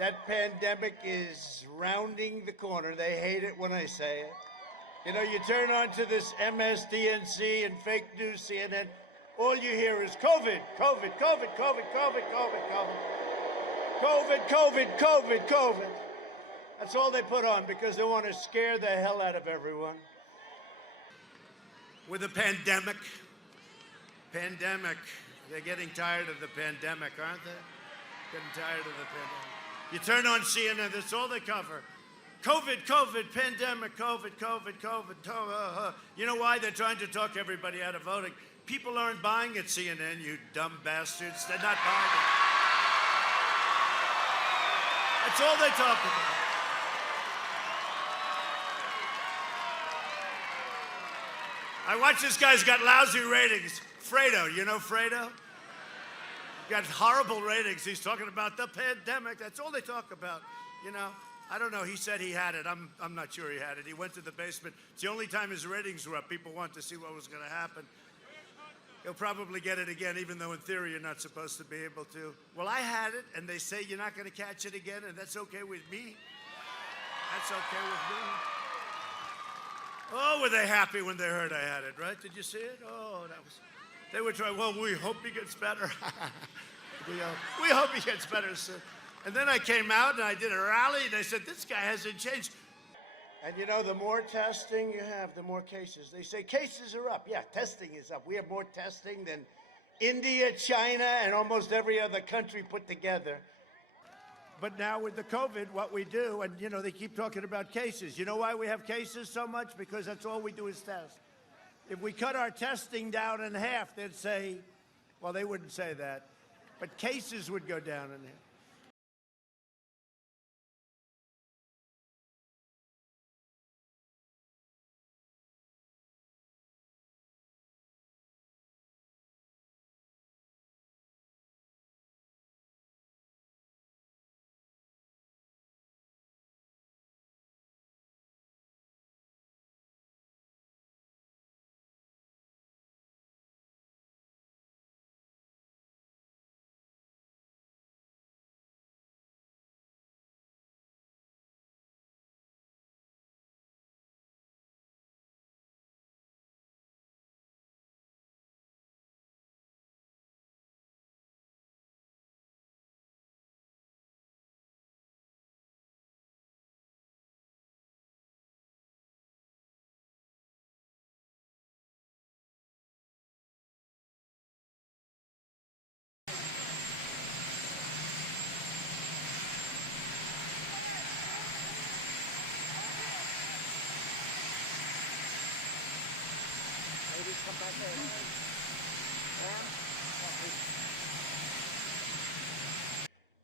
That pandemic is rounding the corner. They hate it when I say it. You know, you turn on to this MSDNC and fake news CNN, all you hear is COVID, COVID, COVID, COVID, COVID, COVID, COVID, COVID, COVID, COVID, COVID. That's all they put on because they want to scare the hell out of everyone. With the pandemic, they're getting tired of the pandemic, aren't they? Getting tired of the pandemic. You turn on CNN, that's all they cover. COVID, COVID, pandemic, COVID, COVID, COVID. You know why? They're trying to talk everybody out of voting. People aren't buying at CNN, you dumb bastards. They're not buying it. That's all they talk about. I watch this guy's got lousy ratings. Fredo, you know Fredo? Got horrible ratings. He's talking about the pandemic. That's all they talk about. You know, I don't know. He said he had it. I'm not sure he had it. He went to the basement. It's the only time his ratings were up. People want to see what was going to happen. He'll probably get it again, even though in theory you're not supposed to be able to. Well, I had it, and they say you're not going to catch it again, and that's okay with me. That's okay with me. Oh, were they happy when they heard I had it, right? Did you see it? Oh, that was... They were trying, well, we hope he gets better. we hope he gets better soon. And then I came out and I did a rally and I said, this guy hasn't changed. And you know, the more testing you have, the more cases. They say cases are up. Yeah, testing is up. We have more testing than India, China, and almost every other country put together. But now with the COVID, what we do, and you know, they keep talking about cases. You know why we have cases so much? Because that's all we do is test. If we cut our testing down in half, they'd say, well, they wouldn't say that, but cases would go down in half.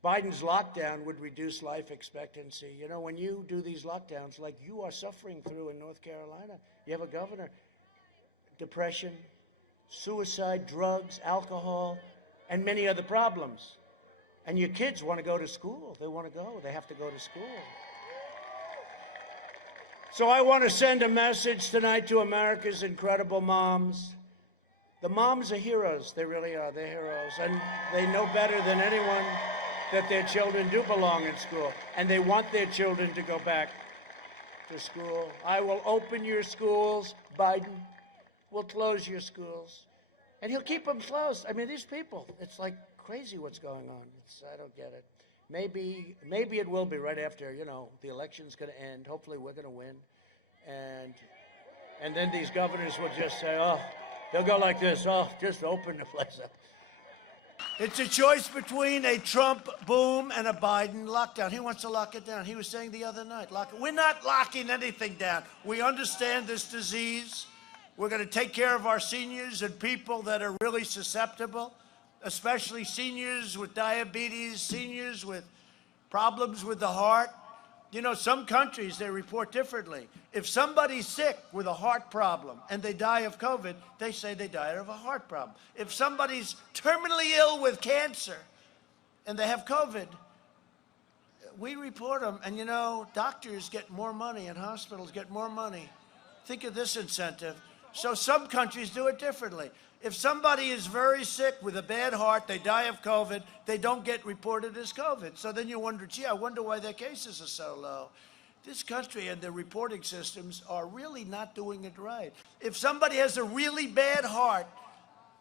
Biden's lockdown would reduce life expectancy. You know, when you do these lockdowns like you are suffering through in North Carolina, you have a governor, depression, suicide, drugs, alcohol, and many other problems. And your kids want to go to school. They want to go. They have to go to school. So I want to send a message tonight to America's incredible moms. The moms are heroes. They really are. They're heroes. And they know better than anyone that their children do belong in school. And they want their children to go back to school. I will open your schools. Biden will close your schools. And he'll keep them closed. I mean, these people, it's like crazy what's going on. I don't get it. Maybe it will be right after, you know, the election's going to end. Hopefully we're going to win. And then these governors will just say, oh, they'll go like this, oh, just open the place up. It's a choice between a Trump boom and a Biden lockdown. He wants to lock it down. He was saying the other night, we're not locking anything down. We understand this disease. We're going to take care of our seniors and people that are really susceptible, especially seniors with diabetes, seniors with problems with the heart. You know, some countries, they report differently. If somebody's sick with a heart problem and they die of COVID, they say they died of a heart problem. If somebody's terminally ill with cancer and they have COVID, we report them. And, you know, doctors get more money and hospitals get more money. Think of this incentive. So some countries do it differently. If somebody is very sick with a bad heart, they die of COVID, they don't get reported as COVID. So then you wonder, gee, I wonder why their cases are so low. This country and the reporting systems are really not doing it right. If somebody has a really bad heart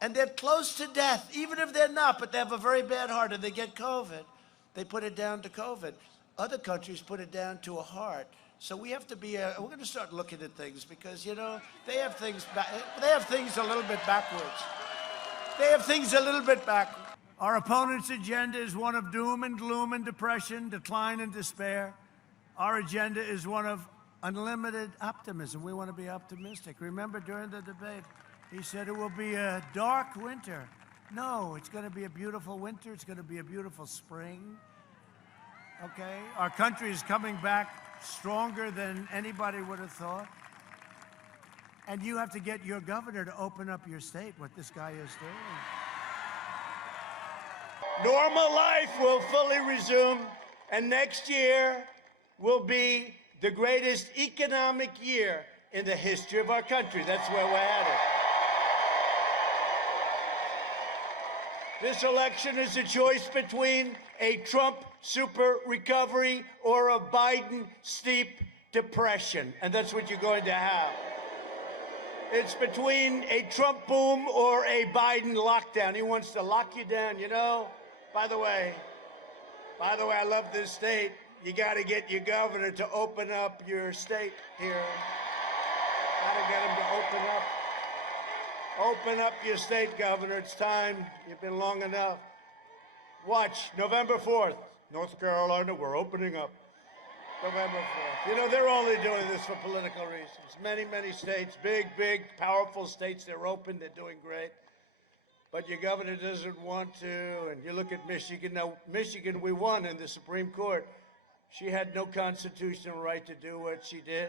and they're close to death, even if they're not, but they have a very bad heart and they get COVID, they put it down to COVID. Other countries put it down to a heart. So we have to be, we're going to start looking at things because, you know, they have things a little bit backwards. They have things a little bit backwards. Our opponent's agenda is one of doom and gloom and depression, decline and despair. Our agenda is one of unlimited optimism. We want to be optimistic. Remember during the debate, he said it will be a dark winter. No, it's going to be a beautiful winter. It's going to be a beautiful spring. Okay? Our country is coming back stronger than anybody would have thought. And you have to get your governor to open up your state, what this guy is doing. Normal life will fully resume, and next year will be the greatest economic year in the history of our country. That's where we're headed. This election is a choice between a Trump super recovery or a Biden steep depression, and that's what you're going to have. It's between a Trump boom or a Biden lockdown. He wants to lock you down, you know. By the way, I love this state. You got to get your governor to open up your state here. Got to get him to open up. Open up your state, Governor. It's time. You've been long enough. Watch, November 4th, North Carolina, we're opening up. November 4th. You know, they're only doing this for political reasons. Many, many states, big, powerful states, they're open, they're doing great. But your governor doesn't want to, and you look at Michigan. Now, Michigan, we won in the Supreme Court. She had no constitutional right to do what she did.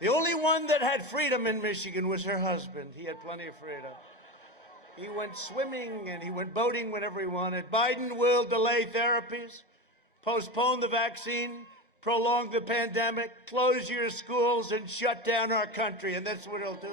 The only one that had freedom in Michigan was her husband. He had plenty of freedom. He went swimming and he went boating whenever he wanted. Biden will delay therapies, postpone the vaccine, prolong the pandemic, close your schools, and shut down our country, and that's what he'll do.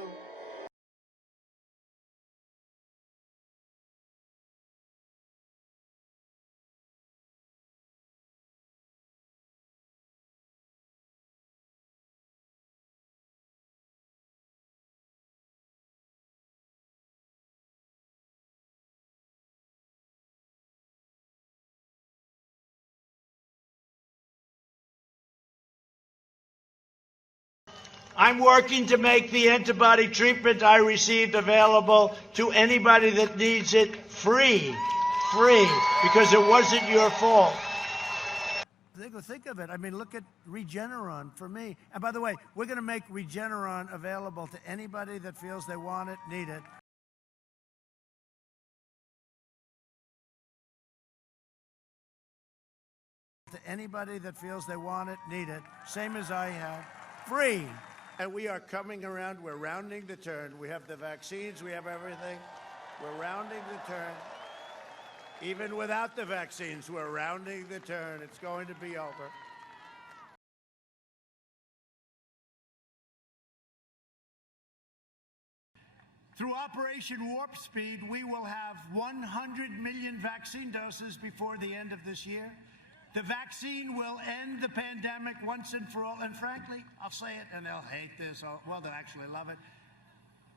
I'm working to make the antibody treatment I received available to anybody that needs it free, because it wasn't your fault. Think of it. I mean, look at Regeneron for me. And by the way, we're going to make Regeneron available to anybody that feels they want it, need it. To anybody that feels they want it, need it, same as I have, free. And we are coming around. We're rounding the turn. We have the vaccines. We have everything. We're rounding the turn. Even without the vaccines, we're rounding the turn. It's going to be over. Through Operation Warp Speed, we will have 100 million vaccine doses before the end of this year. The vaccine will end the pandemic once and for all. And frankly, I'll say it, and they'll hate this. Well, they'll actually love it.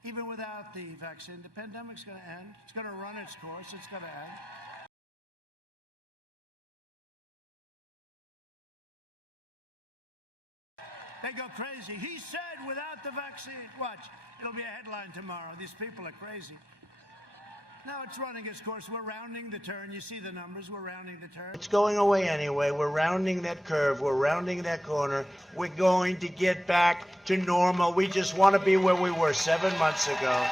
Even without the vaccine, the pandemic's going to end. It's going to run its course. It's going to end. They go crazy. He said without the vaccine. Watch. It'll be a headline tomorrow. These people are crazy. Now it's running its course. We're rounding the turn. You see the numbers. We're rounding the turn. It's going away anyway. We're rounding that curve. We're rounding that corner. We're going to get back to normal. We just want to be where we were 7 months ago.